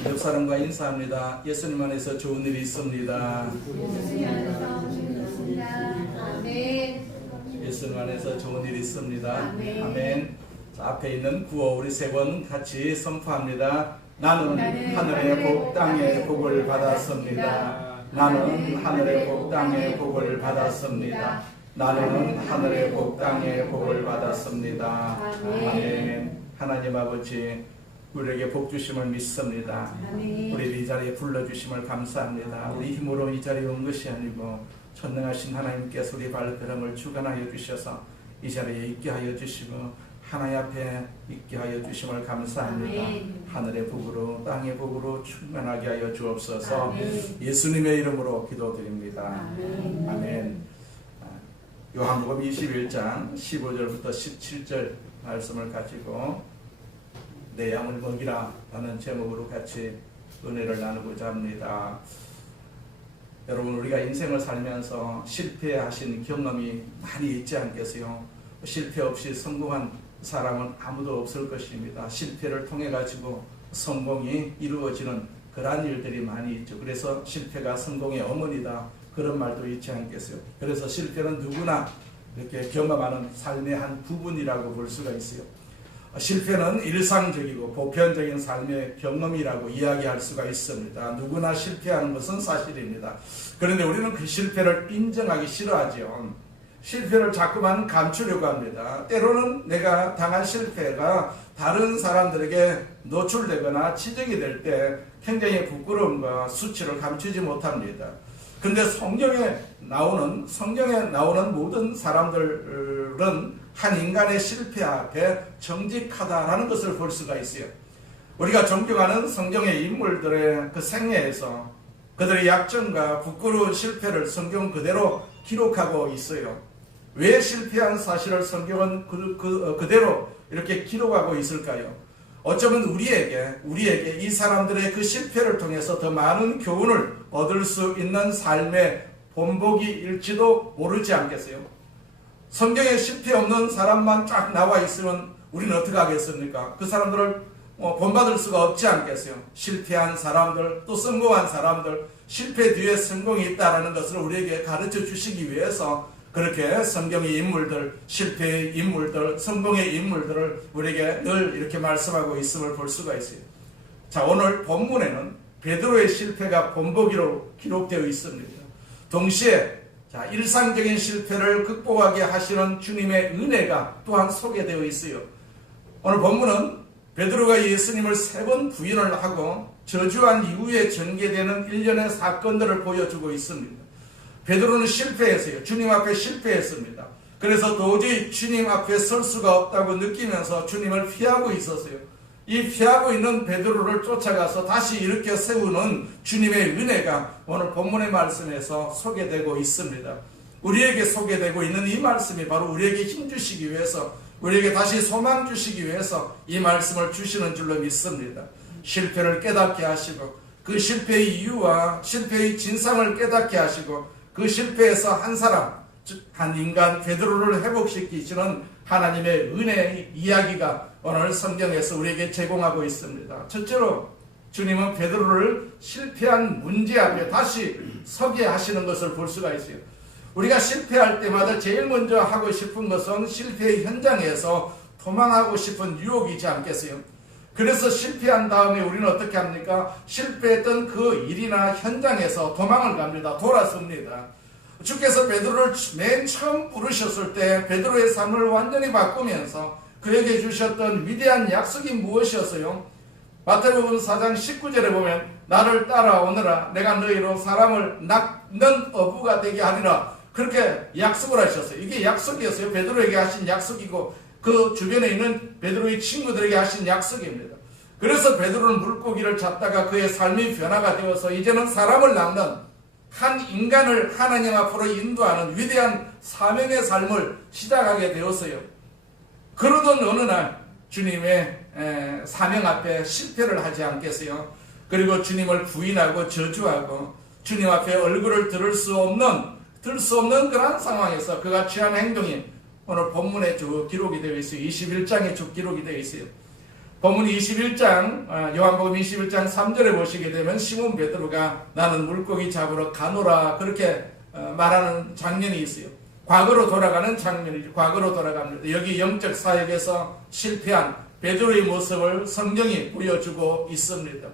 옆 사람과 인사합니다. 예수님 안에서 좋은 일이 있습니다. 예수님 안에서 좋은 일이 있습니다. 아멘. 자, 앞에 있는 구호 우리 세 번 같이 선포합니다. 나는 하늘의 복 땅의 복을 받았습니다. 나는 하늘의 복 땅의 복을 받았습니다. 나는 하늘의 복 땅의 복을 받았습니다. 아멘. 하나님 아버지, 우리에게 복 주심을 믿습니다. 우리를 이 자리에 불러주심을 감사합니다. 우리 힘으로 이 자리에 온 것이 아니고 전능하신 하나님께서 우리 발걸음을 주관하여 주셔서 이 자리에 있게 하여 주시고 하나님 앞에 있게 하여 주심을 감사합니다. 하늘의 복으로 땅의 복으로 충만하게 하여 주옵소서. 예수님의 이름으로 기도드립니다. 아멘. 요한복음 21장 15절부터 17절 말씀을 가지고 내 양을 먹이라 라는 제목으로 같이 은혜를 나누고자 합니다. 여러분, 우리가 인생을 살면서 실패하신 경험이 많이 있지 않겠어요? 실패 없이 성공한 사람은 아무도 없을 것입니다. 실패를 통해 가지고 성공이 이루어지는 그러한 일들이 많이 있죠. 그래서 실패가 성공의 어머니다, 그런 말도 있지 않겠어요? 그래서 실패는 누구나 이렇게 경험하는 삶의 한 부분이라고 볼 수가 있어요. 실패는 일상적이고 보편적인 삶의 경험이라고 이야기할 수가 있습니다. 누구나 실패하는 것은 사실입니다. 그런데 우리는 그 실패를 인정하기 싫어하죠. 실패를 자꾸만 감추려고 합니다. 때로는 내가 당한 실패가 다른 사람들에게 노출되거나 지적이 될 때 굉장히 부끄러움과 수치를 감추지 못합니다. 근데 성경에 나오는 모든 사람들은 한 인간의 실패 앞에 정직하다라는 것을 볼 수가 있어요. 우리가 존경하는 성경의 인물들의 그 생애에서 그들의 약점과 부끄러운 실패를 성경 그대로 기록하고 있어요. 왜 실패한 사실을 성경은 그대로 이렇게 기록하고 있을까요? 어쩌면 우리에게 이 사람들의 그 실패를 통해서 더 많은 교훈을 얻을 수 있는 삶의 본보기일지도 모르지 않겠어요? 성경에 실패 없는 사람만 쫙 나와 있으면 우리는 어떻게 하겠습니까? 그 사람들을 본받을 수가 없지 않겠어요? 실패한 사람들, 또 성공한 사람들, 실패 뒤에 성공이 있다는 것을 우리에게 가르쳐 주시기 위해서 그렇게 성경의 인물들, 실패의 인물들, 성공의 인물들을 우리에게 늘 이렇게 말씀하고 있음을 볼 수가 있어요. 자, 오늘 본문에는 베드로의 실패가 본보기로 기록되어 있습니다. 동시에 일상적인 실패를 극복하게 하시는 주님의 은혜가 또한 소개되어 있어요. 오늘 본문은 베드로가 예수님을 3번 부인을 하고 저주한 이후에 전개되는 일련의 사건들을 보여주고 있습니다. 베드로는 실패했어요. 주님 앞에 실패했습니다. 그래서 도저히 주님 앞에 설 수가 없다고 느끼면서 주님을 피하고 있었어요. 이 피하고 있는 베드로를 쫓아가서 다시 일으켜 세우는 주님의 은혜가 오늘 본문의 말씀에서 소개되고 있습니다. 우리에게 소개되고 있는 이 말씀이 바로 우리에게 힘 주시기 위해서, 우리에게 다시 소망 주시기 위해서 이 말씀을 주시는 줄로 믿습니다. 실패를 깨닫게 하시고 그 실패의 이유와 실패의 진상을 깨닫게 하시고 그 실패에서 한 사람, 즉 한 인간 베드로를 회복시키시는 하나님의 은혜의 이야기가 오늘 성경에서 우리에게 제공하고 있습니다. 첫째로 주님은 베드로를 실패한 문제 앞에 다시 서게 하시는 것을 볼 수가 있어요. 우리가 실패할 때마다 제일 먼저 하고 싶은 것은 실패의 현장에서 도망하고 싶은 유혹이지 않겠어요? 그래서 실패한 다음에 우리는 어떻게 합니까? 실패했던 그 일이나 현장에서 도망을 갑니다. 돌아섭니다. 주께서 베드로를 맨 처음 부르셨을 때 베드로의 삶을 완전히 바꾸면서 그에게 주셨던 위대한 약속이 무엇이었어요? 마태복음 4장 19절에 보면 나를 따라오너라 내가 너희로 사람을 낚는 어부가 되게 하리라, 그렇게 약속을 하셨어요. 이게 약속이었어요. 베드로에게 하신 약속이고 그 주변에 있는 베드로의 친구들에게 하신 약속입니다. 그래서 베드로는 물고기를 잡다가 그의 삶이 변화가 되어서 이제는 사람을 낚는 한 인간을 하나님 앞으로 인도하는 위대한 사명의 삶을 시작하게 되었어요. 그러던 어느 날 주님의 사명 앞에 실패를 하지 않겠어요? 그리고 주님을 부인하고 저주하고 주님 앞에 얼굴을 들 수 없는 그런 상황에서 그가 취한 행동이 오늘 본문에 쭉 기록이 되어 있어요. 21장에 쭉 기록이 되어 있어요. 본문 21장 요한복음 21장 3절에 보시게 되면 시몬 베드로가 나는 물고기 잡으러 가노라 그렇게 말하는 장면이 있어요. 과거로 돌아가는 장면이죠. 과거로 돌아갑니다. 여기 영적 사역에서 실패한 베드로의 모습을 성경이 보여주고 있습니다.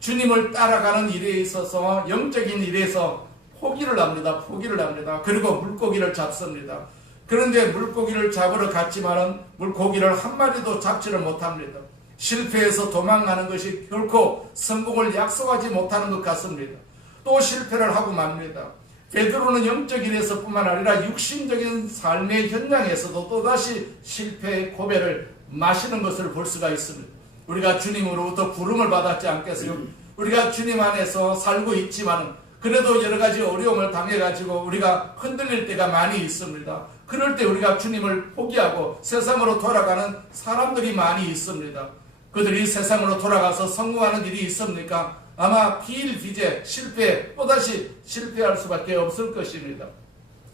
주님을 따라가는 일에 있어서 영적인 일에서 포기를 합니다. 그리고 물고기를 잡습니다. 그런데 물고기를 잡으러 갔지만은 물고기를 한 마리도 잡지를 못합니다. 실패해서 도망가는 것이 결코 성공을 약속하지 못하는 것 같습니다. 또 실패를 하고 맙니다. 베드로는 영적인 일에서뿐만 아니라 육신적인 삶의 현장에서도 또다시 실패의 고배를 마시는 것을 볼 수가 있습니다. 우리가 주님으로부터 부름을 받았지 않겠어요? 우리가 주님 안에서 살고 있지만 그래도 여러 가지 어려움을 당해가지고 우리가 흔들릴 때가 많이 있습니다. 그럴 때 우리가 주님을 포기하고 세상으로 돌아가는 사람들이 많이 있습니다. 그들이 세상으로 돌아가서 성공하는 일이 있습니까? 아마 비일비재 실패 또다시 실패할 수밖에 없을 것입니다.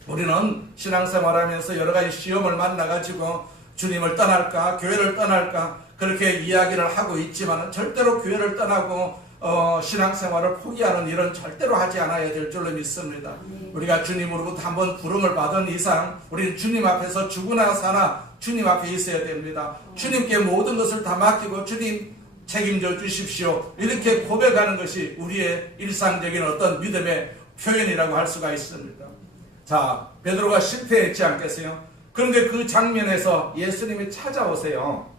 우리는 신앙생활하면서 여러 가지 시험을 만나가지고 주님을 떠날까 교회를 떠날까 그렇게 이야기를 하고 있지만 절대로 교회를 떠나고 신앙생활을 포기하는 일은 절대로 하지 않아야 될 줄로 믿습니다. 우리가 주님으로부터 한번 부름을 받은 이상 우리는 주님 앞에서 죽으나 사나 주님 앞에 있어야 됩니다. 주님께 모든 것을 다 맡기고 주님 책임져 주십시오. 이렇게 고백하는 것이 우리의 일상적인 어떤 믿음의 표현이라고 할 수가 있습니다. 자, 베드로가 실패했지 않겠어요? 그런데 그 장면에서 예수님이 찾아오세요.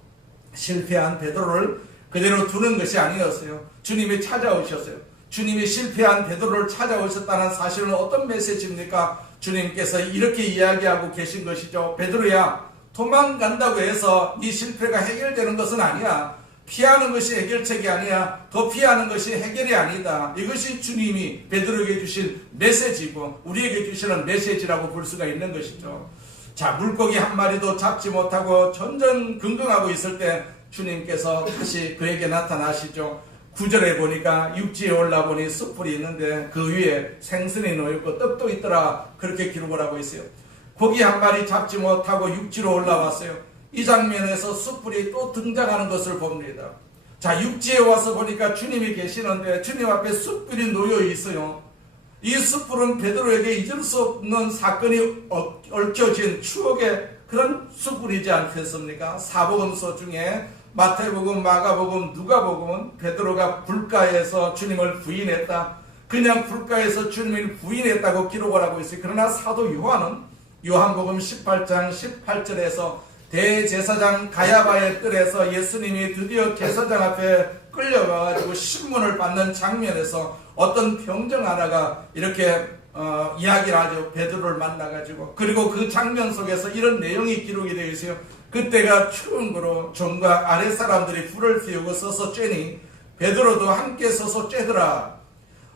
실패한 베드로를 그대로 두는 것이 아니었어요. 주님이 찾아오셨어요. 주님이 실패한 베드로를 찾아오셨다는 사실은 어떤 메시지입니까? 주님께서 이렇게 이야기하고 계신 것이죠. 베드로야, 도망간다고 해서 네 실패가 해결되는 것은 아니야. 피하는 것이 해결책이 아니야. 더 피하는 것이 해결이 아니다. 이것이 주님이 베드로에게 주신 메시지고 우리에게 주시는 메시지라고 볼 수가 있는 것이죠. 자, 물고기 한 마리도 잡지 못하고 전전긍긍하고 있을 때 주님께서 다시 그에게 나타나시죠. 9절에 보니까 육지에 올라보니 숯불이 있는데 그 위에 생선이 놓여있고 떡도 있더라. 그렇게 기록을 하고 있어요. 고기 한 마리 잡지 못하고 육지로 올라왔어요. 이 장면에서 숯불이 또 등장하는 것을 봅니다. 자, 육지에 와서 보니까 주님이 계시는데 주님 앞에 숯불이 놓여 있어요. 이 숯불은 베드로에게 잊을 수 없는 사건이 얽혀진 추억의 그런 숯불이지 않겠습니까? 사복음서 중에 마태복음, 마가복음, 누가복음은 베드로가 불가에서 주님을 부인했다. 그냥 불가에서 주님을 부인했다고 기록을 하고 있어요. 그러나 사도 요한은 요한복음 18장 18절에서 대제사장 가야바의 뜰에서 예수님이 드디어 제사장 앞에 끌려가가지고 신문을 받는 장면에서 어떤 병정 하나가 이렇게 이야기를 하죠. 베드로를 만나가지고. 그리고 그 장면 속에서 이런 내용이 기록이 되어 있어요. 그때가 추운 거로 종과 아랫 사람들이 불을 피우고 서서 쬐니 베드로도 함께 서서 쬐더라.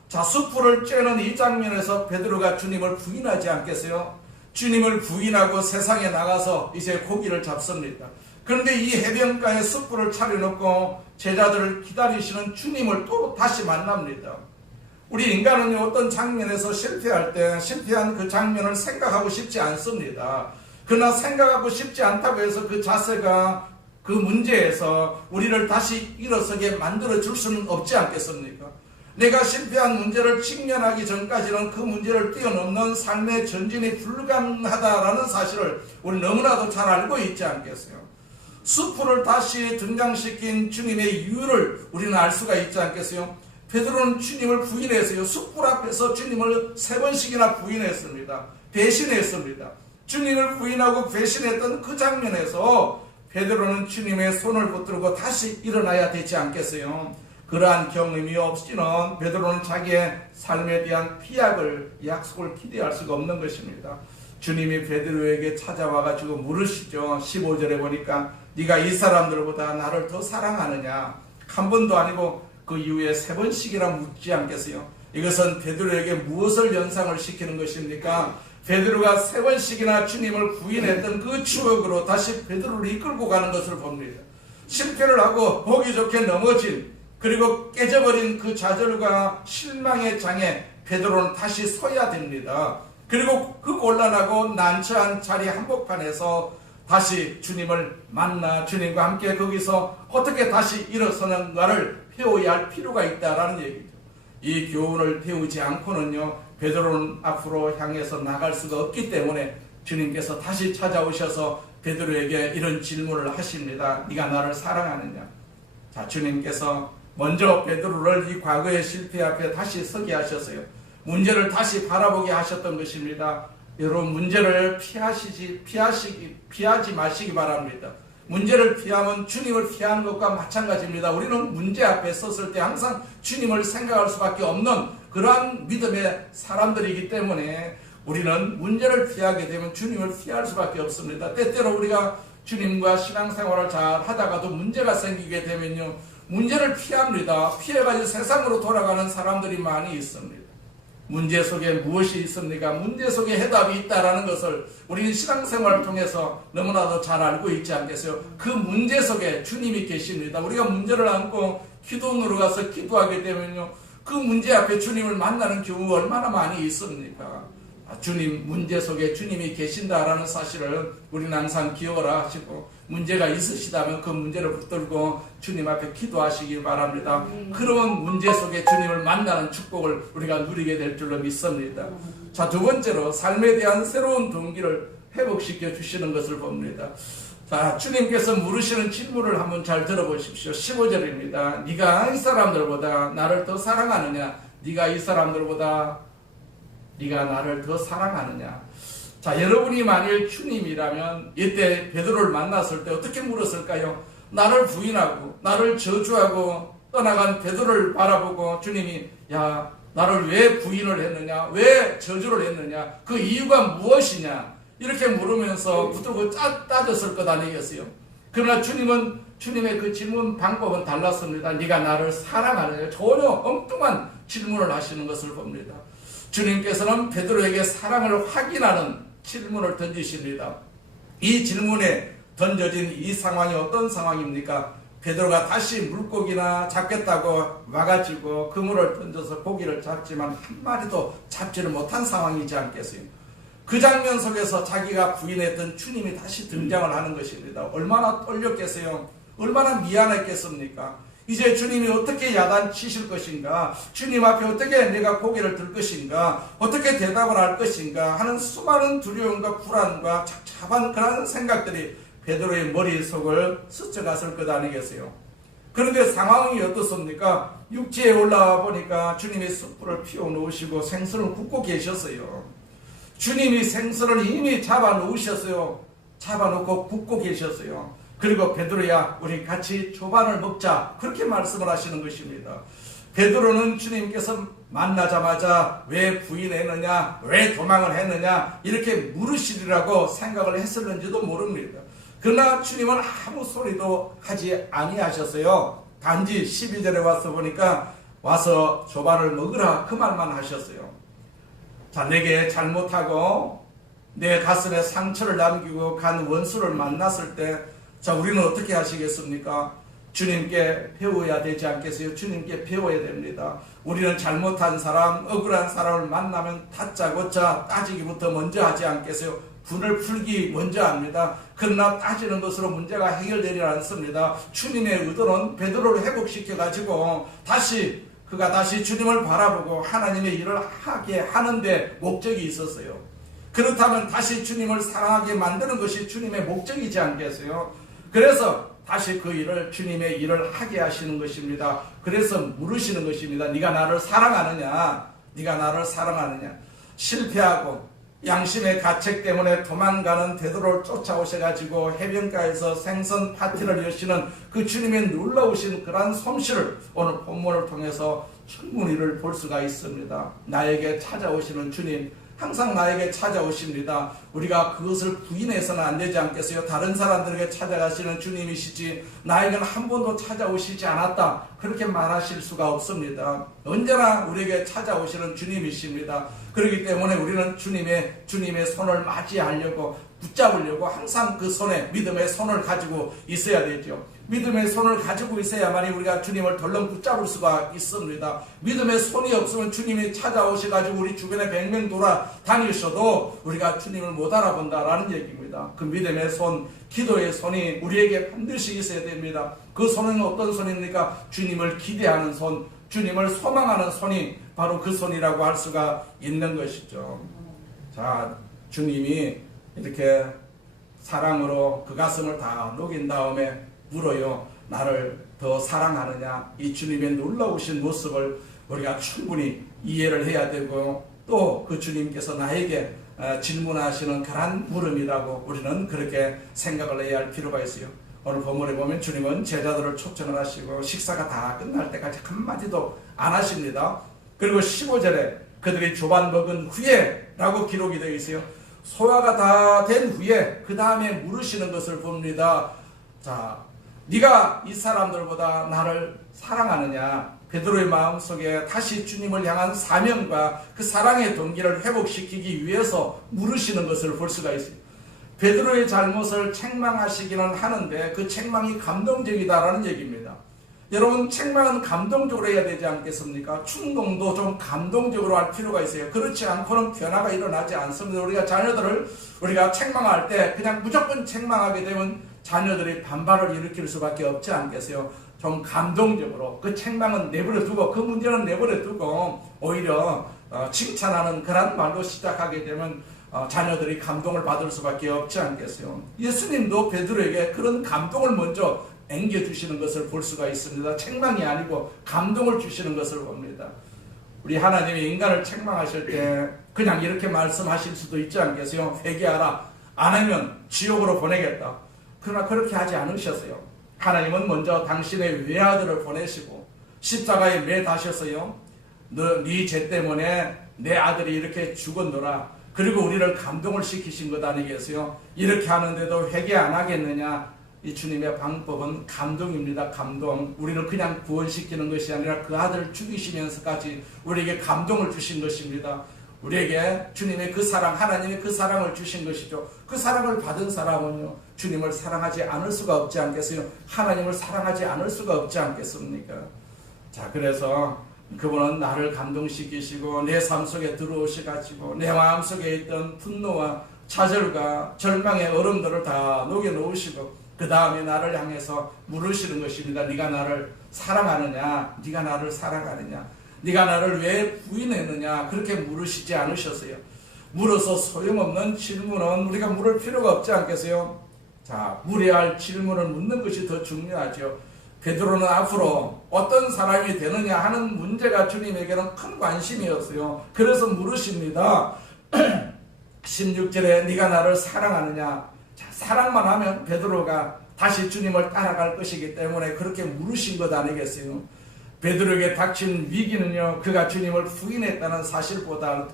자, 숯불을 쬐는 이 장면에서 베드로가 주님을 부인하지 않겠어요? 주님을 부인하고 세상에 나가서 이제 고기를 잡습니다. 그런데 이 해변가에 숯불을 차려놓고 제자들을 기다리시는 주님을 또 다시 만납니다. 우리 인간은 어떤 장면에서 실패할 때 실패한 그 장면을 생각하고 싶지 않습니다. 그러나 생각하고 싶지 않다고 해서 그 자세가 그 문제에서 우리를 다시 일어서게 만들어 줄 수는 없지 않겠습니까? 내가 실패한 문제를 직면하기 전까지는 그 문제를 뛰어넘는 삶의 전진이 불가능하다라는 사실을 우리 너무나도 잘 알고 있지 않겠어요? 숯불을 다시 등장시킨 주님의 이유를 우리는 알 수가 있지 않겠어요? 베드로는 주님을 부인했어요. 숯불 앞에서 주님을 3번씩이나 부인했습니다. 배신했습니다. 주님을 부인하고 배신했던 그 장면에서 베드로는 주님의 손을 붙들고 다시 일어나야 되지 않겠어요? 그러한 경험이 없이는 베드로는 자기의 삶에 대한 피약을 약속을 기대할 수가 없는 것입니다. 주님이 베드로에게 찾아와가지고 물으시죠. 15절에 보니까 네가 이 사람들보다 나를 더 사랑하느냐? 한 번도 아니고 그 이후에 3번씩이나 묻지 않겠어요? 이것은 베드로에게 무엇을 연상을 시키는 것입니까? 베드로가 3번씩이나 주님을 부인했던 그 추억으로 다시 베드로를 이끌고 가는 것을 봅니다. 실패를 하고 보기 좋게 넘어진 그리고 깨져버린 그 좌절과 실망의 장에 베드로는 다시 서야 됩니다. 그리고 그 곤란하고 난처한 자리 한복판에서 다시 주님을 만나 주님과 함께 거기서 어떻게 다시 일어서는가를 배워야 할 필요가 있다라는 얘기죠. 이 교훈을 배우지 않고는요, 베드로는 앞으로 향해서 나갈 수가 없기 때문에 주님께서 다시 찾아오셔서 베드로에게 이런 질문을 하십니다. 네가 나를 사랑하느냐? 자, 주님께서 먼저 베드로를 이 과거의 실패 앞에 다시 서게 하셨어요. 문제를 다시 바라보게 하셨던 것입니다. 여러분, 문제를 피하지 마시기 바랍니다. 문제를 피하면 주님을 피하는 것과 마찬가지입니다. 우리는 문제 앞에 섰을 때 항상 주님을 생각할 수밖에 없는 그러한 믿음의 사람들이기 때문에 우리는 문제를 피하게 되면 주님을 피할 수밖에 없습니다. 때때로 우리가 주님과 신앙생활을 잘 하다가도 문제가 생기게 되면요, 문제를 피합니다. 피해가지고 세상으로 돌아가는 사람들이 많이 있습니다. 문제 속에 무엇이 있습니까? 문제 속에 해답이 있다는 것을 우리는 신앙생활을 통해서 너무나도 잘 알고 있지 않겠어요? 그 문제 속에 주님이 계십니다. 우리가 문제를 안고 기도원으로 가서 기도하게 되면요, 그 문제 앞에 주님을 만나는 경우가 얼마나 많이 있습니까? 주님, 문제 속에 주님이 계신다라는 사실을 우리는 항상 기억을 하시고, 문제가 있으시다면 그 문제를 붙들고 주님 앞에 기도하시길 바랍니다. 그런 문제 속에 주님을 만나는 축복을 우리가 누리게 될 줄로 믿습니다. 자, 두 번째로 삶에 대한 새로운 동기를 회복시켜 주시는 것을 봅니다. 자, 주님께서 물으시는 질문을 한번 잘 들어보십시오. 15절입니다. 네가 이 사람들보다 나를 더 사랑하느냐? 네가 이 사람들보다 네가 나를 더 사랑하느냐? 자, 여러분이 만일 주님이라면 이때 베드로를 만났을 때 어떻게 물었을까요? 나를 부인하고 나를 저주하고 떠나간 베드로를 바라보고 주님이, 야, 나를 왜 부인을 했느냐? 왜 저주를 했느냐? 그 이유가 무엇이냐? 이렇게 물으면서 붙들고 따졌을 것 아니겠어요? 그러나 주님은, 주님의 그 질문 방법은 달랐습니다. 네가 나를 사랑하느냐? 전혀 엉뚱한 질문을 하시는 것을 봅니다. 주님께서는 베드로에게 사랑을 확인하는 질문을 던지십니다. 이 질문에 던져진 이 상황이 어떤 상황입니까? 베드로가 다시 물고기나 잡겠다고 와가지고 그물을 던져서 고기를 잡지만 한 마리도 잡지를 못한 상황이지 않겠어요? 그 장면 속에서 자기가 부인했던 주님이 다시 등장을 하는 것입니다. 얼마나 떨렸겠어요? 얼마나 미안했겠습니까? 이제 주님이 어떻게 야단치실 것인가? 주님 앞에 어떻게 내가 고개를 들 것인가? 어떻게 대답을 할 것인가? 하는 수많은 두려움과 불안과 착잡한 그런 생각들이 베드로의 머릿속을 스쳐갔을 것 아니겠어요? 그런데 상황이 어떻습니까? 육지에 올라와 보니까 주님이 숯불을 피워놓으시고 생선을 굽고 계셨어요. 주님이 생선을 이미 잡아놓으셨어요. 잡아놓고 굽고 계셨어요. 그리고 베드로야, 우리 같이 조반을 먹자, 그렇게 말씀을 하시는 것입니다. 베드로는 주님께서 만나자마자 왜 부인했느냐, 왜 도망을 했느냐 이렇게 물으시리라고 생각을 했을는지도 모릅니다. 그러나 주님은 아무 소리도 하지 아니하셨어요. 단지 12절에 와서 보니까 와서 조반을 먹으라, 그 말만 하셨어요. 자, 내게 잘못하고 내 가슴에 상처를 남기고 간 원수를 만났을 때, 자, 우리는 어떻게 하시겠습니까? 주님께 배워야 되지 않겠어요? 주님께 배워야 됩니다. 우리는 잘못한 사람, 억울한 사람을 만나면 다짜고짜 따지기부터 먼저 하지 않겠어요? 분을 풀기 먼저 합니다. 그러나 따지는 것으로 문제가 해결되지 않습니다. 주님의 의도는 베드로를 회복시켜가지고 그가 다시 주님을 바라보고 하나님의 일을 하게 하는데 목적이 있었어요. 그렇다면 다시 주님을 사랑하게 만드는 것이 주님의 목적이지 않겠어요? 그래서 다시 그 일을, 주님의 일을 하게 하시는 것입니다. 그래서 물으시는 것입니다. 네가 나를 사랑하느냐? 네가 나를 사랑하느냐? 실패하고 양심의 가책 때문에 도망가는 베드로를 쫓아오셔가지고 해변가에서 생선 파티를 여시는 그 주님의 놀라우신 그러한 솜씨를 오늘 본문을 통해서 충분히 볼 수가 있습니다. 나에게 찾아오시는 주님, 항상 나에게 찾아오십니다. 우리가 그것을 부인해서는 안 되지 않겠어요? 다른 사람들에게 찾아가시는 주님이시지 나에게는 한 번도 찾아오시지 않았다, 그렇게 말하실 수가 없습니다. 언제나 우리에게 찾아오시는 주님이십니다. 그렇기 때문에 우리는 주님의 손을 맞이하려고, 붙잡으려고 항상 그 손에, 믿음의 손을 가지고 있어야 되죠. 믿음의 손을 가지고 있어야만이 우리가 주님을 덜렁 붙잡을 수가 있습니다. 믿음의 손이 없으면 주님이 찾아오셔가지고 우리 주변에 100명 돌아다니셔도 우리가 주님을 못 알아본다라는 얘기입니다. 그 믿음의 손, 기도의 손이 우리에게 반드시 있어야 됩니다. 그 손은 어떤 손입니까? 주님을 기대하는 손, 주님을 소망하는 손이 바로 그 손이라고 할 수가 있는 것이죠. 자, 주님이 이렇게 사랑으로 그 가슴을 다 녹인 다음에 물어요. 나를 더 사랑하느냐? 이 주님의 놀라우신 모습을 우리가 충분히 이해를 해야 되고, 또 그 주님께서 나에게 질문하시는 그런 물음이라고 우리는 그렇게 생각을 해야 할 필요가 있어요. 오늘 본문에 보면 주님은 제자들을 초청을 하시고 식사가 다 끝날 때까지 한마디도 안 하십니다. 그리고 15절에 그들이 조반 먹은 후에 라고 기록이 되어 있어요. 소화가 다 된 후에 그 다음에 물으시는 것을 봅니다. 자, 네가 이 사람들보다 나를 사랑하느냐? 베드로의 마음속에 다시 주님을 향한 사명과 그 사랑의 동기를 회복시키기 위해서 물으시는 것을 볼 수가 있어요. 베드로의 잘못을 책망하시기는 하는데 그 책망이 감동적이다라는 얘기입니다. 여러분, 책망은 감동적으로 해야 되지 않겠습니까? 충동도 좀 감동적으로 할 필요가 있어요. 그렇지 않고는 변화가 일어나지 않습니다. 우리가 자녀들을 우리가 책망할 때 그냥 무조건 책망하게 되면 자녀들이 반발을 일으킬 수밖에 없지 않겠어요? 좀 감동적으로 그 책망은 내버려 두고 그 문제는 내버려 두고 오히려 칭찬하는 그런 말로 시작하게 되면 자녀들이 감동을 받을 수밖에 없지 않겠어요? 예수님도 베드로에게 그런 감동을 먼저 앵겨주시는 것을 볼 수가 있습니다. 책망이 아니고 감동을 주시는 것을 봅니다. 우리 하나님이 인간을 책망하실 때 그냥 이렇게 말씀하실 수도 있지 않겠어요? 회개하라, 안 하면 지옥으로 보내겠다. 그러나 그렇게 하지 않으셨어요. 하나님은 먼저 당신의 외아들을 보내시고 십자가에 매다셨어요. 네 죄 때문에 내 아들이 이렇게 죽었노라. 그리고 우리를 감동을 시키신 것 아니겠어요? 이렇게 하는데도 회개 안 하겠느냐? 이 주님의 방법은 감동입니다. 감동. 우리를 그냥 구원시키는 것이 아니라 그 아들을 죽이시면서까지 우리에게 감동을 주신 것입니다. 우리에게 주님의 그 사랑, 하나님의 그 사랑을 주신 것이죠. 그 사랑을 받은 사람은요, 주님을 사랑하지 않을 수가 없지 않겠어요? 하나님을 사랑하지 않을 수가 없지 않겠습니까? 자, 그래서 그분은 나를 감동시키시고 내 삶 속에 들어오셔가지고 내 마음속에 있던 분노와 좌절과 절망의 얼음들을 다 녹여놓으시고 그 다음에 나를 향해서 물으시는 것입니다. 네가 나를 사랑하느냐? 네가 나를 사랑하느냐? 네가 나를 왜 부인했느냐? 그렇게 물으시지 않으셨어요. 물어서 소용없는 질문은 우리가 물을 필요가 없지 않겠어요? 자, 물어야 할 질문을 묻는 것이 더 중요하죠. 베드로는 앞으로 어떤 사람이 되느냐 하는 문제가 주님에게는 큰 관심이었어요. 그래서 물으십니다. 16절에 네가 나를 사랑하느냐? 자, 사랑만 하면 베드로가 다시 주님을 따라갈 것이기 때문에 그렇게 물으신 것 아니겠어요? 베드로에게 닥친 위기는요, 그가 주님을 부인했다는 사실보다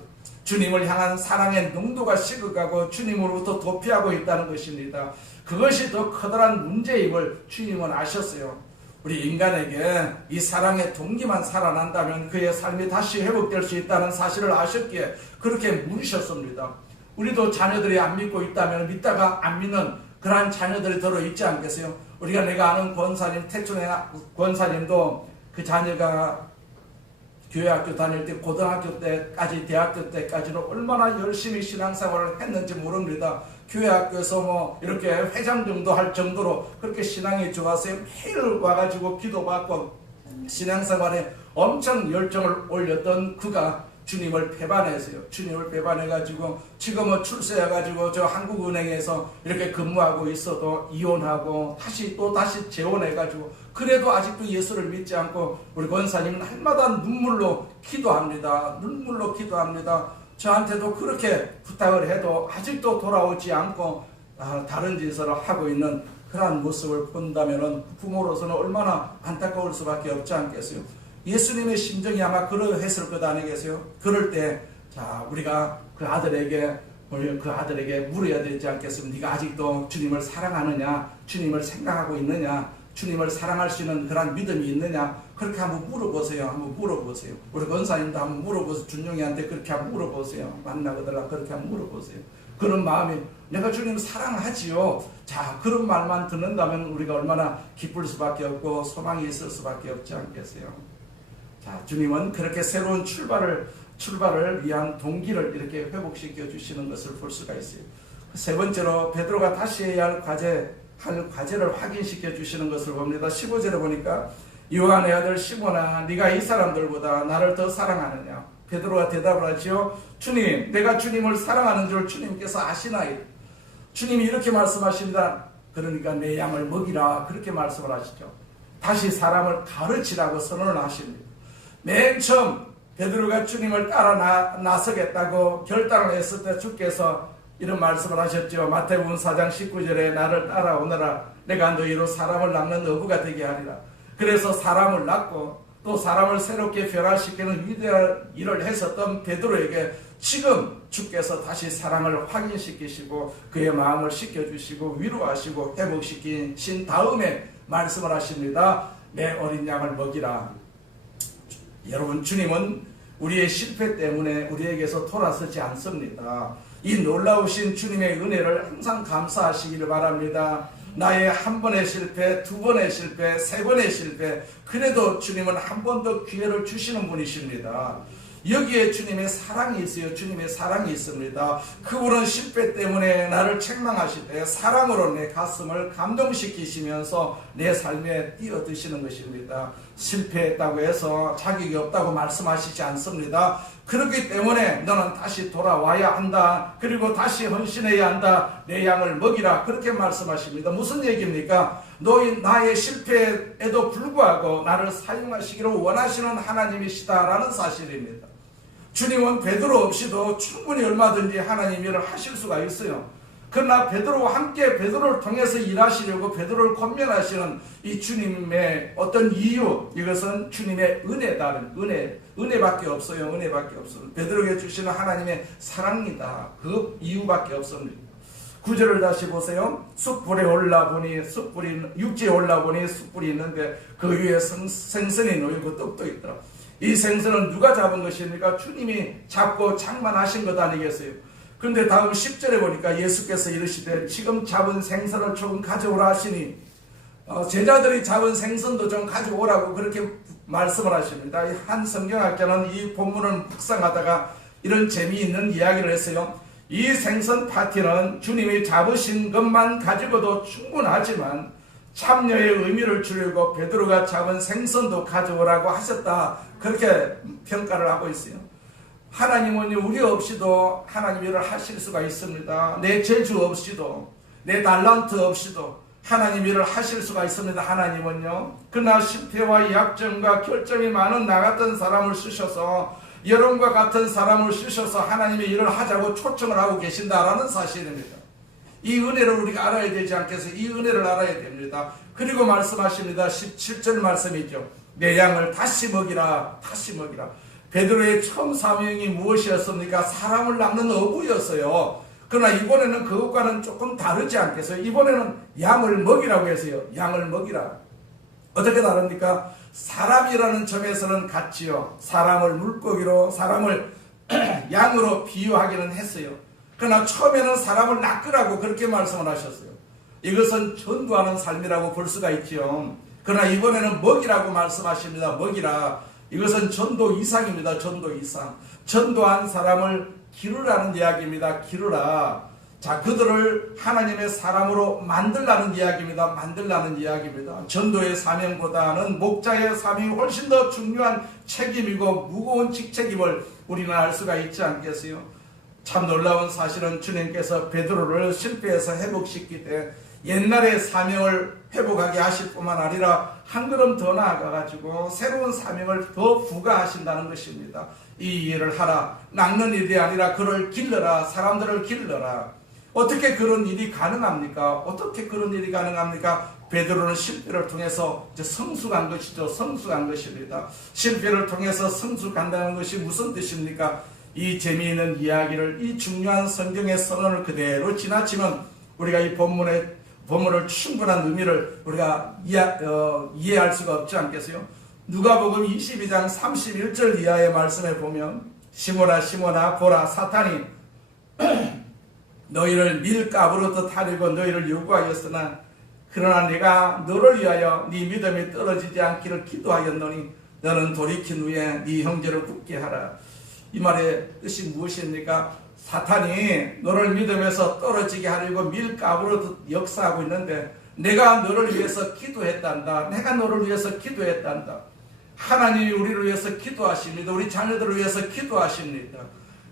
주님을 향한 사랑의 농도가 식어가고 주님으로부터 도피하고 있다는 것입니다. 그것이 더 커다란 문제임을 주님은 아셨어요. 우리 인간에게 이 사랑의 동기만 살아난다면 그의 삶이 다시 회복될 수 있다는 사실을 아셨기에 그렇게 물으셨습니다. 우리도 자녀들이 안 믿고 있다면 믿다가 안 믿는 그러한 자녀들이 들어 있지 않겠어요? 내가 아는 권사님, 태촌의 권사님도 그 자녀가 교회학교 다닐 때 고등학교 때까지 대학교 때까지는 얼마나 열심히 신앙생활을 했는지 모릅니다. 교회학교에서 이렇게 회장 정도 할 정도로 그렇게 신앙이 좋았어요. 매일 와가지고 기도받고 신앙생활에 엄청 열정을 올렸던 그가 주님을 배반했어요. 주님을 배반해가지고 지금은 출세해가지고 저 한국은행에서 이렇게 근무하고 있어도 이혼하고 다시 재혼해가지고 그래도 아직도 예수를 믿지 않고 우리 권사님은 날마다 눈물로 기도합니다. 눈물로 기도합니다. 저한테도 그렇게 부탁을 해도 아직도 돌아오지 않고 다른 짓을 하고 있는 그러한 모습을 본다면 부모로서는 얼마나 안타까울 수밖에 없지 않겠어요? 예수님의 심정이 아마 그러했을 것 아니겠어요? 그럴 때, 자, 우리가 그 아들에게 물어야 되지 않겠습니까? 네가 아직도 주님을 사랑하느냐? 주님을 생각하고 있느냐? 주님을 사랑할 수 있는 그런 믿음이 있느냐? 그렇게 한번 물어보세요. 우리 권사님도 한번 물어보세요. 준용이한테 그렇게 한번 물어보세요. 만나거들라 그렇게 한번 물어보세요. 그런 마음이 내가 주님 사랑하지요. 자, 그런 말만 듣는다면 우리가 얼마나 기쁠 수밖에 없고 소망이 있을 수밖에 없지 않겠어요. 자, 주님은 그렇게 새로운 출발을 위한 동기를 이렇게 회복시켜 주시는 것을 볼 수가 있어요. 세 번째로 베드로가 다시 해야 할 과제를 확인시켜 주시는 것을 봅니다. 15절에 보니까 요한의 아들 시몬아, 네가 이 사람들보다 나를 더 사랑하느냐? 베드로가 대답을 하지요. 주님, 내가 주님을 사랑하는 줄 주님께서 아시나이다. 주님이 이렇게 말씀하십니다. 그러니까 내 양을 먹이라, 그렇게 말씀을 하시죠. 다시 사람을 가르치라고 선언을 하십니다. 맨 처음 베드로가 주님을 따라 나서겠다고 결단을 했을 때 주께서 이런 말씀을 하셨죠. 마태복음 4장 19절에 나를 따라오너라, 내가 너희로 사람을 낳는 어부가 되게 하리라. 그래서 사람을 낳고 또 사람을 새롭게 변화시키는 위대한 일을 했었던 베드로에게 지금 주께서 다시 사랑을 확인시키시고 그의 마음을 씻겨주시고 위로하시고 회복시키신 다음에 말씀을 하십니다. 내 어린 양을 먹이라. 여러분, 주님은 우리의 실패 때문에 우리에게서 돌아서지 않습니다. 이 놀라우신 주님의 은혜를 항상 감사하시기를 바랍니다. 나의 한 번의 실패, 두 번의 실패, 세 번의 실패, 그래도 주님은 한 번 더 기회를 주시는 분이십니다. 여기에 주님의 사랑이 있어요. 주님의 사랑이 있습니다. 그분은 실패 때문에 나를 책망하실 때 사랑으로 내 가슴을 감동시키시면서 내 삶에 뛰어드시는 것입니다. 실패했다고 해서 자격이 없다고 말씀하시지 않습니다. 그렇기 때문에 너는 다시 돌아와야 한다. 그리고 다시 헌신해야 한다. 내 양을 먹이라. 그렇게 말씀하십니다. 무슨 얘기입니까? 너희 나의 실패에도 불구하고 나를 사용하시기를 원하시는 하나님이시다라는 사실입니다. 주님은 베드로 없이도 충분히 얼마든지 하나님 일을 하실 수가 있어요. 그러나 베드로와 함께 베드로를 통해서 일하시려고 베드로를 권면하시는 이 주님의 어떤 이유, 이것은 주님의 은혜다. 은혜밖에 없어요. 은혜밖에 없어요. 베드로에게 주시는 하나님의 사랑이다. 그 이유밖에 없습니다. 9절을 다시 보세요. 숯불에 올라보니 육지에 올라보니 숯불이 있는데 그 위에 생선이 놓이고 떡도 있더라. 이 생선은 누가 잡은 것입니까? 주님이 잡고 장만하신 것 아니겠어요? 그런데 다음 10절에 보니까 예수께서 이르시되 지금 잡은 생선을 조금 가져오라 하시니 제자들이 잡은 생선도 좀 가져오라고 그렇게 말씀을 하십니다. 한 성경학자는 이 본문을 묵상하다가 이런 재미있는 이야기를 했어요. 이 생선 파티는 주님이 잡으신 것만 가지고도 충분하지만 참여의 의미를 주려고 베드로가 잡은 생선도 가져오라고 하셨다. 그렇게 평가를 하고 있어요. 하나님은 우리 없이도 하나님 일을 하실 수가 있습니다. 내 재주 없이도, 내 달란트 없이도 하나님 일을 하실 수가 있습니다. 하나님은요. 그러나 실패와 약점과 결점이 많은 나 같은 사람을 쓰셔서, 여러분과 같은 사람을 쓰셔서 하나님의 일을 하자고 초청을 하고 계신다라는 사실입니다. 이 은혜를 우리가 알아야 되지 않겠어요? 이 은혜를 알아야 됩니다. 그리고 말씀하십니다. 17절 말씀이죠. 내 양을 다시 먹이라, 다시 먹이라. 베드로의 처음 사명이 무엇이었습니까? 사람을 낳는 어부였어요. 그러나 이번에는 그것과는 조금 다르지 않겠어요? 이번에는 양을 먹이라고 했어요. 양을 먹이라. 어떻게 다릅니까? 사람이라는 점에서는 같지요. 사람을 물고기로, 사람을 양으로 비유하기는 했어요. 그러나 처음에는 사람을 낚으라고 그렇게 말씀을 하셨어요. 이것은 전도하는 삶이라고 볼 수가 있죠. 그러나 이번에는 먹이라고 말씀하십니다. 먹이라. 이것은 전도 이상입니다. 전도 이상. 전도한 사람을 기르라는 이야기입니다. 기르라. 자, 그들을 하나님의 사람으로 만들라는 이야기입니다. 만들라는 이야기입니다. 전도의 사명보다는 목자의 사명이 훨씬 더 중요한 책임이고 무거운 직책임을 우리는 알 수가 있지 않겠어요? 참 놀라운 사실은 주님께서 베드로를 실패해서 회복시킬 때 옛날의 사명을 회복하게 하실 뿐만 아니라 한 걸음 더 나아가가지고 새로운 사명을 더 부과하신다는 것입니다. 이 일을 하라. 낚는 일이 아니라 그를 길러라. 사람들을 길러라. 어떻게 그런 일이 가능합니까? 어떻게 그런 일이 가능합니까? 베드로는 실패를 통해서 이제 성숙한 것이죠. 성숙한 것입니다. 실패를 통해서 성숙한다는 것이 무슨 뜻입니까? 이 재미있는 이야기를, 이 중요한 성경의 선언을 그대로 지나치면 우리가 이 본문을 충분한 의미를 우리가 이해할 수가 없지 않겠어요? 누가복음 22장 31절 이하의 말씀에 보면 시몬아 시몬아 보라 사탄이 너희를 밀가부로 타려고 너희를 요구하였으나 그러나 내가 너를 위하여 네 믿음이 떨어지지 않기를 기도하였노니 너는 돌이킨 후에 네 형제를 굳게 하라. 이 말의 뜻이 무엇입니까? 사탄이 너를 믿음에서 떨어지게 하려고 밀가부로 역사하고 있는데 내가 너를 위해서 기도했단다. 내가 너를 위해서 기도했단다. 하나님이 우리를 위해서 기도하십니다. 우리 자녀들을 위해서 기도하십니다.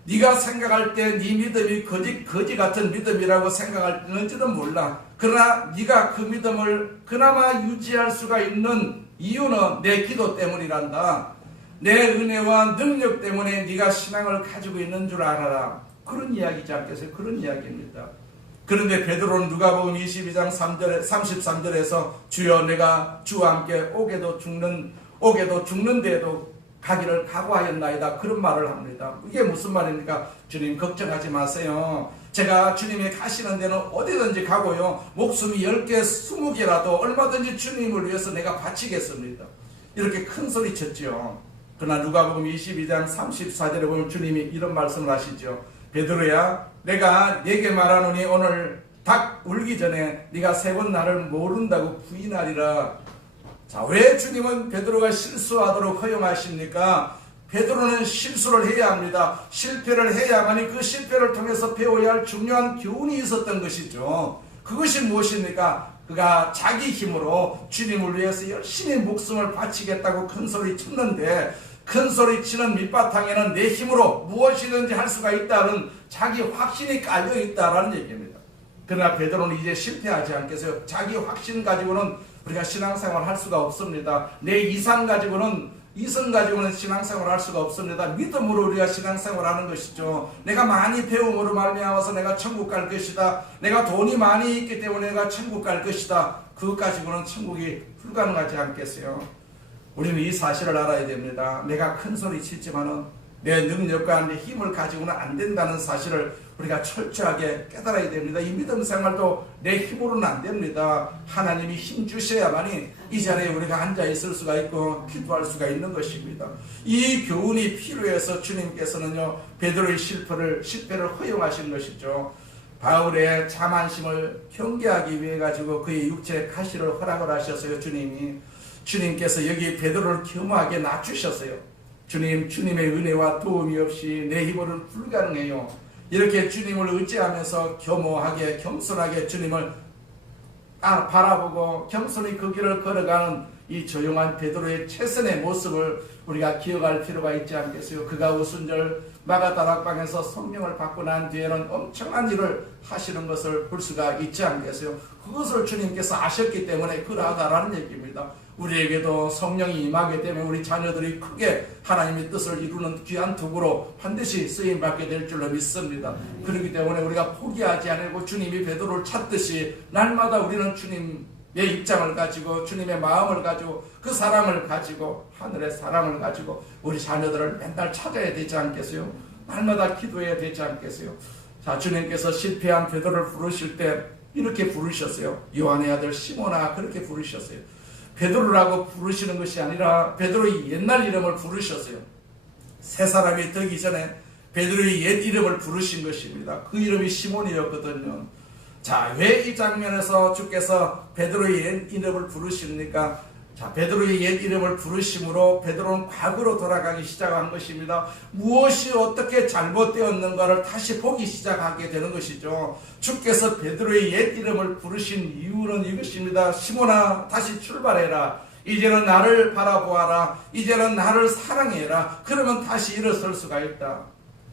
네가 생각할 때 네 믿음이 거지 같은 믿음이라고 생각할지는 몰라. 그러나 네가 그 믿음을 그나마 유지할 수가 있는 이유는 내 기도 때문이란다. 내 은혜와 능력 때문에 네가 신앙을 가지고 있는 줄 알아라. 그런 이야기지 않겠어요? 그런 이야기입니다. 그런데 베드로는 누가복음 22장 33절에서 주여 내가 주와 함께 오게도 죽는데도 가기를 각오하였나이다. 그런 말을 합니다. 이게 무슨 말입니까? 주님 걱정하지 마세요. 제가 주님이 가시는 데는 어디든지 가고요. 목숨이 10개, 20개라도 얼마든지 주님을 위해서 내가 바치겠습니다. 이렇게 큰 소리 쳤죠. 그러나 누가복음 22장 34절에 보면 주님이 이런 말씀을 하시죠. 베드로야 내가 네게 말하노니 오늘 닭 울기 전에 네가 3번 나를 모른다고 부인하리라. 자, 왜 주님은 베드로가 실수하도록 허용하십니까? 베드로는 실수를 해야 합니다. 실패를 해야만이 그 실패를 통해서 배워야 할 중요한 교훈이 있었던 것이죠. 그것이 무엇입니까? 그가 자기 힘으로 주님을 위해서 열심히 목숨을 바치겠다고 큰소리 쳤는데 큰소리 치는 밑바탕에는 내 힘으로 무엇이든지 할 수가 있다는 자기 확신이 깔려있다는 얘기입니다. 그러나 베드로는 이제 실패하지 않겠어요? 자기 확신 가지고는 우리가 신앙생활을 할 수가 없습니다. 내 이성 가지고는 신앙생활을 할 수가 없습니다. 믿음으로 우리가 신앙생활을 하는 것이죠. 내가 많이 배움으로 말미암아서 내가 천국 갈 것이다. 내가 돈이 많이 있기 때문에 내가 천국 갈 것이다. 그것 가지고는 천국이 불가능하지 않겠어요? 우리는 이 사실을 알아야 됩니다. 내가 큰 소리 치지만은 내 능력과 내 힘을 가지고는 안 된다는 사실을 우리가 철저하게 깨달아야 됩니다. 이 믿음 생활도 내 힘으로는 안 됩니다. 하나님이 힘 주셔야만이 이 자리에 우리가 앉아 있을 수가 있고 기도할 수가 있는 것입니다. 이 교훈이 필요해서 주님께서는요 베드로의 실패를 허용하신 것이죠. 바울의 자만심을 경계하기 위해 가지고 그의 육체의 가시를 허락을 하셨어요. 주님께서 여기 베드로를 겸허하게 낮추셨어요. 주님의 은혜와 도움이 없이 내 힘으로는 불가능해요. 이렇게 주님을 의지하면서 겸허하게 겸손하게 주님을 바라보고 겸손히 그 길을 걸어가는 이 조용한 베드로의 최선의 모습을 우리가 기억할 필요가 있지 않겠어요? 그가 오순절 마가다락방에서 성령을 받고 난 뒤에는 엄청난 일을 하시는 것을 볼 수가 있지 않겠어요? 그것을 주님께서 아셨기 때문에 그러하다라는 얘기입니다. 우리에게도 성령이 임하게 되면 우리 자녀들이 크게 하나님의 뜻을 이루는 귀한 도구로 반드시 쓰임받게 될 줄로 믿습니다. 그렇기 때문에 우리가 포기하지 않고 주님이 베드로를 찾듯이 날마다 우리는 주님의 입장을 가지고 주님의 마음을 가지고 그 사랑을 가지고 하늘의 사랑을 가지고 우리 자녀들을 맨날 찾아야 되지 않겠어요? 날마다 기도해야 되지 않겠어요? 자, 주님께서 실패한 베드로를 부르실 때 이렇게 부르셨어요. 요한의 아들 시몬아 그렇게 부르셨어요. 베드로라고 부르시는 것이 아니라 베드로의 옛날 이름을 부르셨어요. 새 사람이 되기 전에 베드로의 옛 이름을 부르신 것입니다. 그 이름이 시몬이었거든요. 자, 왜 이 장면에서 주께서 베드로의 옛 이름을 부르십니까? 자, 베드로의 옛 이름을 부르심으로 베드로는 과거로 돌아가기 시작한 것입니다. 무엇이 어떻게 잘못되었는가를 다시 보기 시작하게 되는 것이죠. 주께서 베드로의 옛 이름을 부르신 이유는 이것입니다. 시몬아 다시 출발해라. 이제는 나를 바라보아라. 이제는 나를 사랑해라. 그러면 다시 일어설 수가 있다.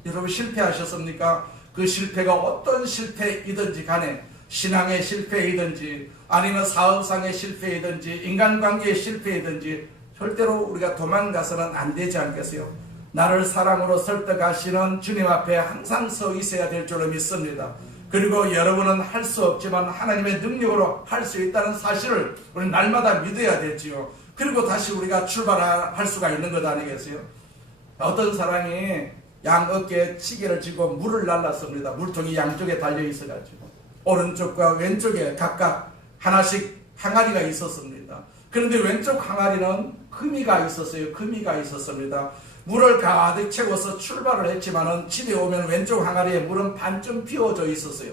여러분 실패하셨습니까? 그 실패가 어떤 실패이든지 간에 신앙의 실패이든지 아니면 사업상의 실패이든지 인간관계의 실패이든지 절대로 우리가 도망가서는 안 되지 않겠어요? 나를 사랑으로 설득하시는 주님 앞에 항상 서 있어야 될 줄로 믿습니다. 그리고 여러분은 할 수 없지만 하나님의 능력으로 할 수 있다는 사실을 우리 날마다 믿어야 되지요. 그리고 다시 우리가 출발할 수가 있는 것 아니겠어요? 어떤 사람이 양 어깨에 치개를 쥐고 물을 날랐습니다. 물통이 양쪽에 달려 있어가지고 오른쪽과 왼쪽에 각각 하나씩 항아리가 있었습니다. 그런데 왼쪽 항아리는 금이가 있었어요. 금이가 있었습니다. 물을 가득 채워서 출발을 했지만은 집에 오면 왼쪽 항아리에 물은 반쯤 비워져 있었어요.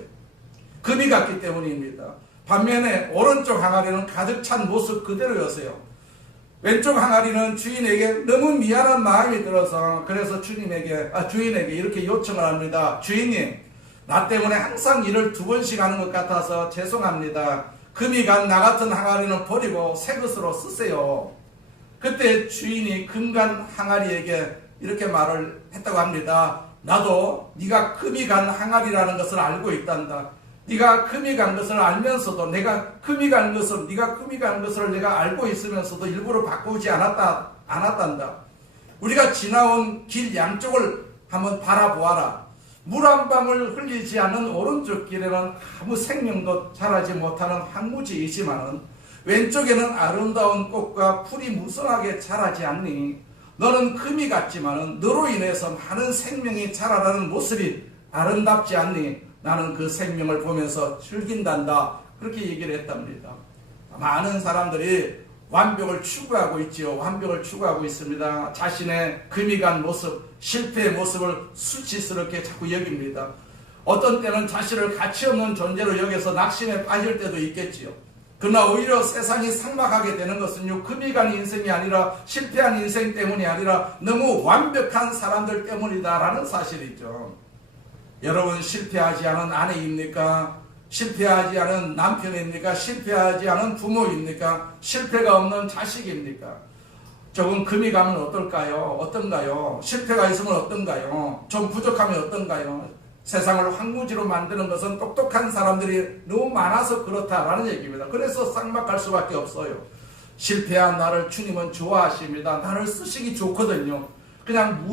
금이 갔기 때문입니다. 반면에 오른쪽 항아리는 가득 찬 모습 그대로였어요. 왼쪽 항아리는 주인에게 너무 미안한 마음이 들어서 그래서 주인에게 이렇게 요청을 합니다. 주인님, 나 때문에 항상 일을 2번씩 하는 것 같아서 죄송합니다. 금이 간 나 같은 항아리는 버리고 새 것으로 쓰세요. 그때 주인이 금간 항아리에게 이렇게 말을 했다고 합니다. 나도 네가 금이 간 항아리라는 것을 알고 있단다. 네가 금이 간 것을 알면서도 네가 금이 간 것을 내가 알고 있으면서도 일부러 바꾸지 않았단다. 우리가 지나온 길 양쪽을 한번 바라보아라. 물 한 방울 흘리지 않는 오른쪽 길에는 아무 생명도 자라지 못하는 황무지이지만은 왼쪽에는 아름다운 꽃과 풀이 무성하게 자라지 않니? 너는 금이 같지만은 너로 인해서 많은 생명이 자라나는 모습이 아름답지 않니? 나는 그 생명을 보면서 즐긴단다. 그렇게 얘기를 했답니다. 많은 사람들이 완벽을 추구하고 있지요. 완벽을 추구하고 있습니다. 자신의 금이 간 모습, 실패의 모습을 수치스럽게 자꾸 여깁니다. 어떤 때는 자신을 가치 없는 존재로 여겨서 낙심에 빠질 때도 있겠지요. 그러나 오히려 세상이 삭막하게 되는 것은요, 금이 간 인생이 아니라 실패한 인생 때문이 아니라 너무 완벽한 사람들 때문이다라는 사실이죠. 여러분, 실패하지 않은 아내입니까? 실패하지 않은 남편입니까? 실패하지 않은 부모입니까? 실패가 없는 자식입니까? 조금 금이 가면 어떤가요? 실패가 있으면 어떤가요? 좀 부족하면 어떤가요? 세상을 황무지로 만드는 것은 똑똑한 사람들이 너무 많아서 그렇다라는 얘기입니다. 그래서 쌍막할 수밖에 없어요. 실패한 나를 주님은 좋아하십니다. 나를 쓰시기 좋거든요. 그냥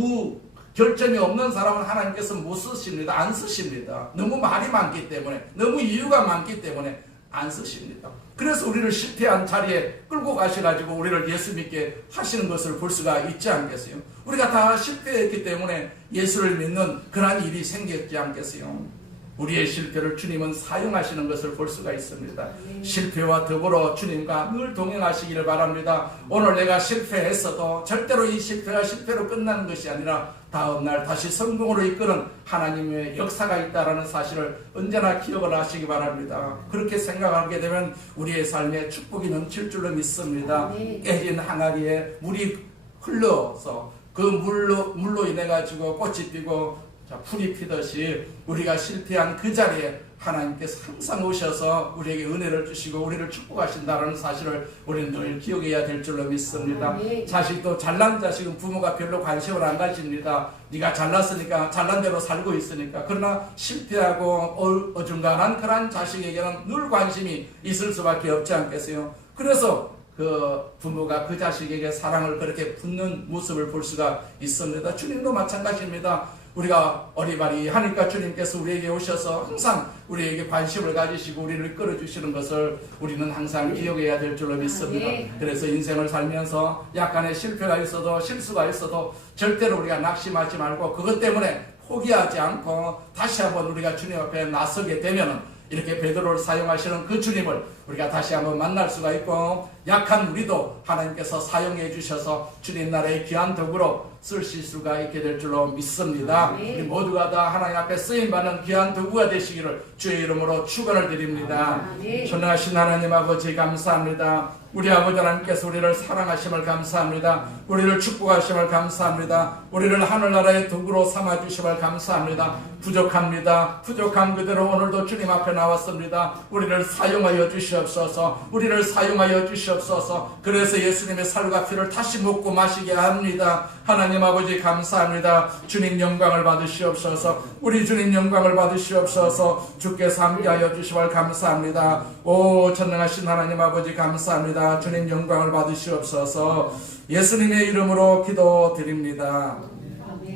결점이 없는 사람은 하나님께서 못 쓰십니다. 안 쓰십니다. 너무 말이 많기 때문에, 너무 이유가 많기 때문에 안 쓰십니다. 그래서 우리를 실패한 자리에 끌고 가셔가지고 우리를 예수 믿게 하시는 것을 볼 수가 있지 않겠어요? 우리가 다 실패했기 때문에 예수를 믿는 그러한 일이 생겼지 않겠어요? 우리의 실패를 주님은 사용하시는 것을 볼 수가 있습니다. 실패와 더불어 주님과 늘 동행하시기를 바랍니다. 오늘 내가 실패했어도 절대로 이 실패가 실패로 끝나는 것이 아니라 다음날 다시 성공으로 이끄는 하나님의 역사가 있다는 사실을 언제나 기억을 하시기 바랍니다. 그렇게 생각하게 되면 우리의 삶에 축복이 넘칠 줄로 믿습니다. 깨진 항아리에 물이 흘러서 그 물로 인해 가지고 꽃이 피고 풀이 피듯이 우리가 실패한 그 자리에 하나님께서 항상 오셔서 우리에게 은혜를 주시고 우리를 축복하신다는 사실을 우리는 늘 기억해야 될 줄로 믿습니다. 자식도 잘난 자식은 부모가 별로 관심을 안 가집니다. 네가 잘났으니까 잘난 대로 살고 있으니까. 그러나 실패하고 어중간한 그런 자식에게는 늘 관심이 있을 수밖에 없지 않겠어요? 그래서 그 부모가 그 자식에게 사랑을 그렇게 붓는 모습을 볼 수가 있습니다. 주님도 마찬가지입니다. 우리가 어리바리하니까 주님께서 우리에게 오셔서 항상 우리에게 관심을 가지시고 우리를 끌어주시는 것을 우리는 항상 기억해야 될 줄로 믿습니다. 그래서 인생을 살면서 약간의 실패가 있어도 실수가 있어도 절대로 우리가 낙심하지 말고 그것 때문에 포기하지 않고 다시 한번 우리가 주님 앞에 나서게 되면은 이렇게 베드로를 사용하시는 그 주님을 우리가 다시 한번 만날 수가 있고 약한 우리도 하나님께서 사용해 주셔서 주님 나라의 귀한 도구로 쓰실 수가 있게 될 줄로 믿습니다. 우리 모두가 다 하나님 앞에 쓰임받는 귀한 도구가 되시기를 주의 이름으로 축원을 드립니다. 전능하신 하나님 아버지 감사합니다. 우리 아버지 하나님께서 우리를 사랑하심을 감사합니다. 우리를 축복하심을 감사합니다. 우리를 하늘나라의 도구로 삼아주심을 감사합니다. 부족합니다. 부족한 그대로 오늘도 주님 앞에 나왔습니다. 우리를 사용하여 주시옵소서. 우리를 사용하여 주시옵소서. 그래서 예수님의 살과 피를 다시 먹고 마시게 합니다. 하나님 아버지 감사합니다. 주님 영광을 받으시옵소서. 우리 주님 영광을 받으시옵소서. 주께서 함께하여 주시길 감사합니다. 오 전능하신 하나님 아버지 감사합니다. 주님 영광을 받으시옵소서. 예수님의 이름으로 기도드립니다.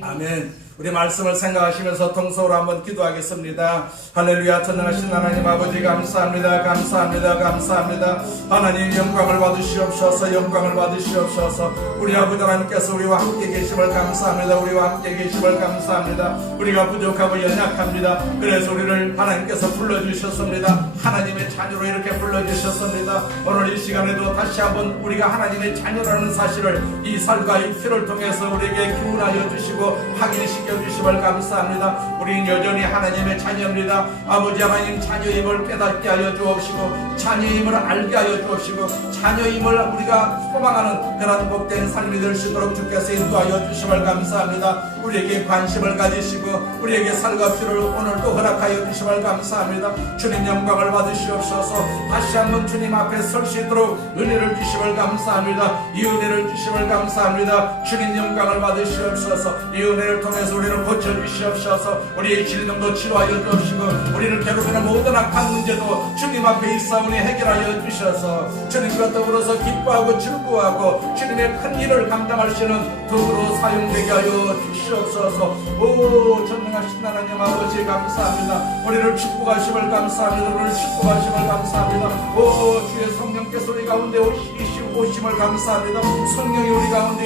아멘. 우리 말씀을 생각하시면서 통성으로 한번 기도하겠습니다. 할렐루야. 전능하신 하나님 아버지 감사합니다. 감사합니다. 감사합니다. 하나님 영광을 받으시옵소서. 영광을 받으시옵소서. 우리 아버지 하나님께서 우리와 함께 계심을 감사합니다. 우리와 함께 계심을 감사합니다. 우리가 부족하고 연약합니다. 그래서 우리를 하나님께서 불러주셨습니다. 하나님의 자녀로 이렇게 불러주셨습니다. 오늘 이 시간에도 다시 한번 우리가 하나님의 자녀라는 사실을 이 살과 이 피를 통해서 우리에게 기운하여 주시고 확인시켜 주심을 감사합니다. 우리는 여전히 하나님의 자녀입니다. 아버지 하나님 자녀임을 깨닫게 하여 주옵시고 자녀임을 알게 하여 주옵시고 자녀임을 우리가 소망하는 그런 복된 삶이 될 수 있도록 주께서 인도하여 주심을 감사합니다. 우리에게 관심을 가지시고 우리에게 살과 피를 오늘도 허락하여 주심을 감사합니다. 주님 영광을 받으시옵소서. 다시 한번 주님 앞에 설 수 있도록 은혜를 주심을 감사합니다. 이 은혜를 주심을 감사합니다. 주님 영광을 받으시옵소서. 이 은혜를 통해서 우리를 고쳐주시옵소서. 우리의 질병도 치료하여 주옵시고 우리를 괴롭히는 모든 악한 문제도 주님 앞에 있사오니 해결하여 주셔서 주님과 더불어서 기뻐하고 즐거워하고 주님의 큰 일을 감당할 수 있는 도구로 사용되게 하여 주시옵소서. 오 전능하신 하나님 아버지 감사합니다. 우리를 축복하심을 감사합니다. 우리를 축복하심을 감사합니다. 오 주의 성령께서 우리 가운데 오심을 감사합니다. 성령이 우리 가운데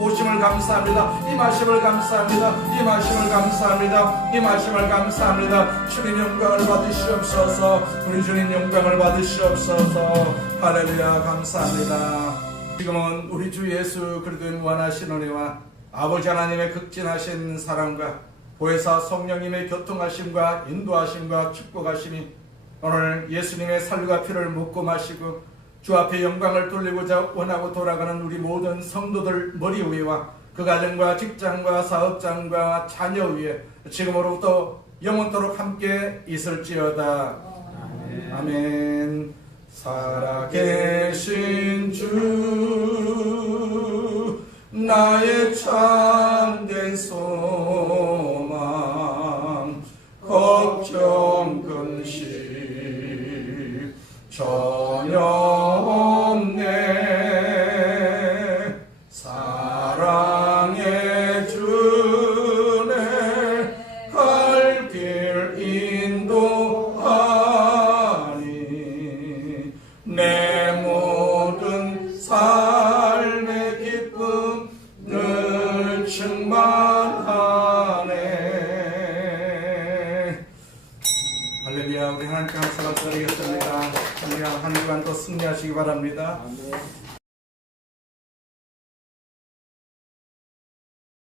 오심을 감사합니다. 임하심을 감사합니다. 임하심을 감사합니다. 임하심을 감사합니다. 주님 영광을 받으시옵소서. 우리 주님 영광을 받으시옵소서. 할렐루야 감사합니다. 지금은 우리 주 예수 그리스도의 무한하신 은혜와 아버지 하나님의 극진하신 사랑과 보혜사 성령님의 교통하심과 인도하심과 축복하심이 오늘 예수님의 살과 피를 묻고 마시고 주 앞에 영광을 돌리고자 원하고 돌아가는 우리 모든 성도들 머리 위와 그 가정과 직장과 사업장과 자녀 위에 지금으로부터 영원토록 함께 있을지어다. 아멘. 아멘. 살아계신 주 나의 참된 소망 걱정 근심 전혀 없네. 사랑해 주네 갈 길 인도하니 내 모든 삶의 기쁨 늘 충만하네. 할렐루야. 우리 하나님께 감사를 드리겠습니다. 할렐루야. 한 주간 또 승리하시기 바랍니다. 아멘.